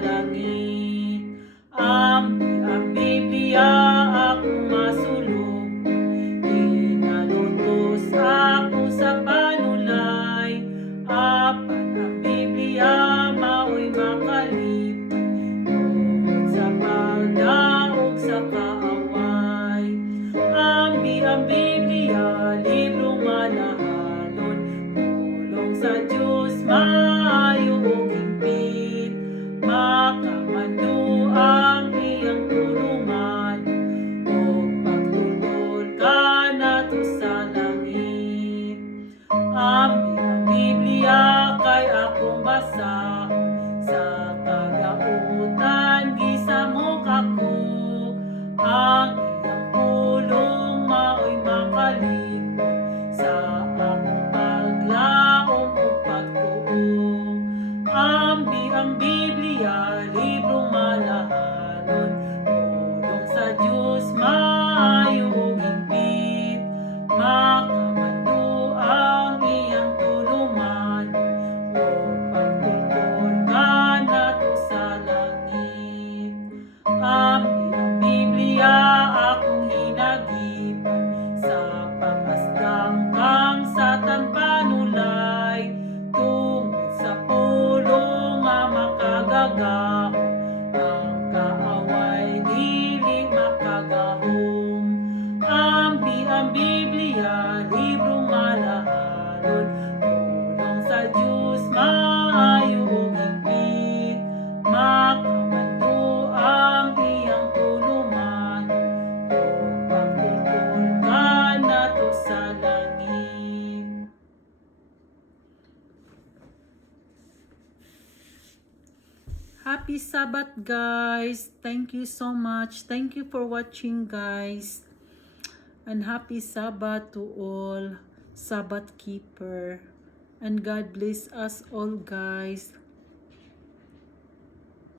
langit. Ang Biblia akong masulog, inalutos ako sa panulay. Apat ang Biblia mao'y makalipat, tungod sa pagdaog sa kaaway. Ang Biblia, librong manahalon, pulong sa Diyos maayo ug higpit. Makamando ang iyang tulungan, o pagtultol ka nato sa langit. Ang Biblia kay akong basa, sa kagautan gisamok ako. Ang iyang pulong mao'y makaligod sa akong paglaom o pagtuong. Ang Biblia, librong manahalon, pulong sa Diyos maayo ug higpit. Makamando ang iyang tulungan, o pagtultol ka nato sa langit. Ang Biblia akong hinagiban, sa pag-asdang kang satan panulay. Tungod sa pulong nga makagagahom, ang kaaway dili makagahom. Ang Biblia, librong manahalon, pulong sa Diyos maayo ug higpit. Makamando ang iyang tulungan, o pagtultol ka nato sa langit. Happy Sabbath, guys. Thank you so much. Thank you for watching, guys. And happy Sabbath to all Sabbath keeper. And God bless us all, guys.